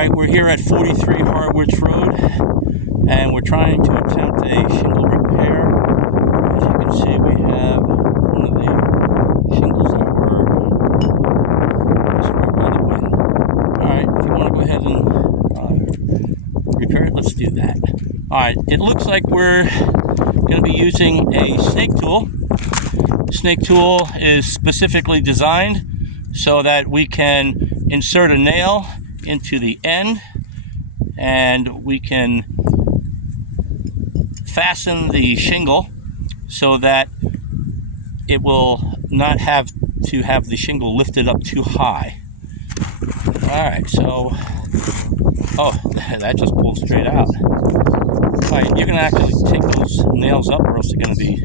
Alright, we're here at 43 Harwich Road, and we're trying to attempt a shingle repair. As you can see, we have one of the shingles that were destroyed by the wind. Alright, if you want to go ahead and repair it, let's do that. Alright, it looks like we're going to be using a snake tool. Snake tool is specifically designed so that we can insert a nail into the end and we can fasten the shingle so that it will not have to have the shingle lifted up too high. Alright, so that just pulled straight out. Alright, you're going to actually take those nails up or else they're going to be...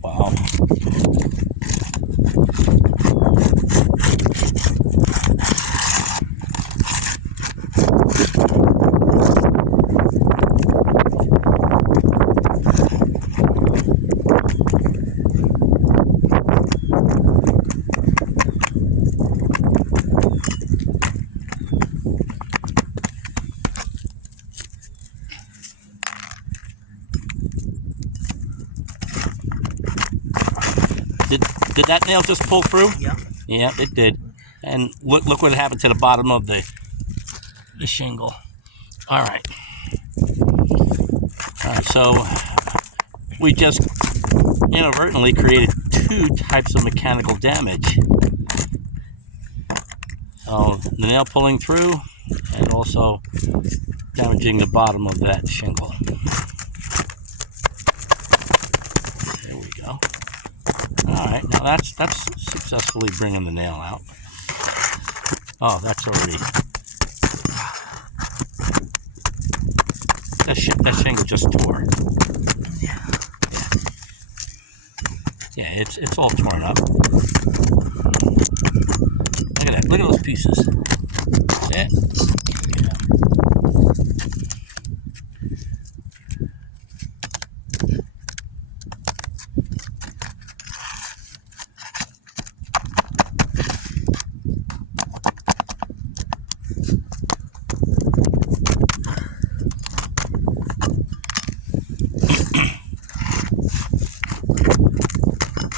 Wow. Did that nail just pull through? Yeah. Yeah, it did. And look what happened to the bottom of the shingle. All right. All right, so we just inadvertently created two types of mechanical damage. So the nail pulling through and also damaging the bottom of that shingle. There we go. Alright, now that's successfully bringing the nail out. Oh, that's already... That shingle just tore. Yeah, it's all torn up. Look at that. Look at those pieces. Yeah.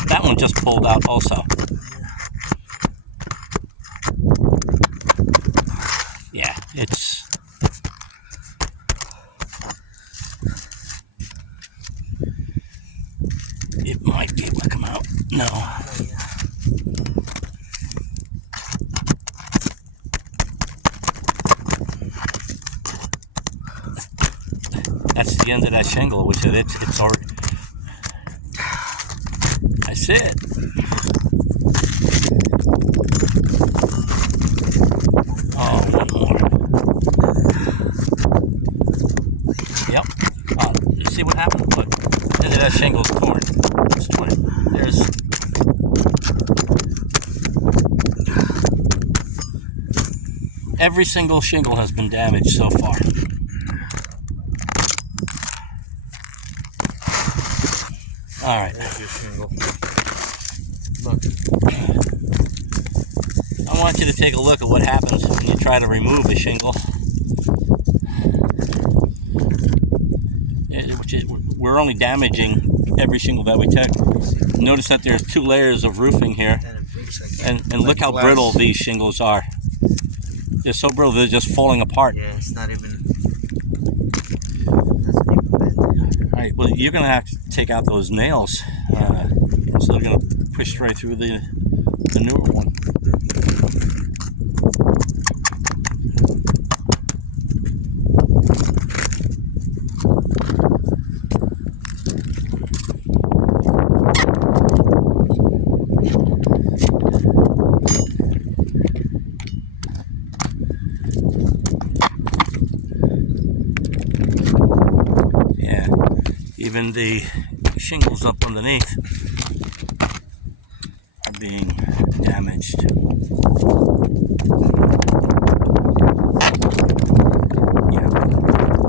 That one just pulled out also. Yeah, it might be able to come out. No. That's the end of that shingle, which it's already... That's it. Oh, one more. Yep. You see what happened? Look, look at that shingle's torn. It's torn. There's... Every single shingle has been damaged so far. All right. There's your shingle. Look. I want you to take a look at what happens when you try to remove a shingle. We're only damaging every shingle that we take. Notice that there's two layers of roofing here. And look how brittle these shingles are. They're so brittle, they're just falling apart. Yeah, it's not even... Alright, well, you're going to have to take out those nails. So they're going to push right through the newer one. Yeah, even the shingles up underneath are being damaged. Yeah.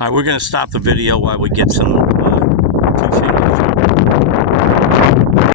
All right, we're going to stop the video while we get some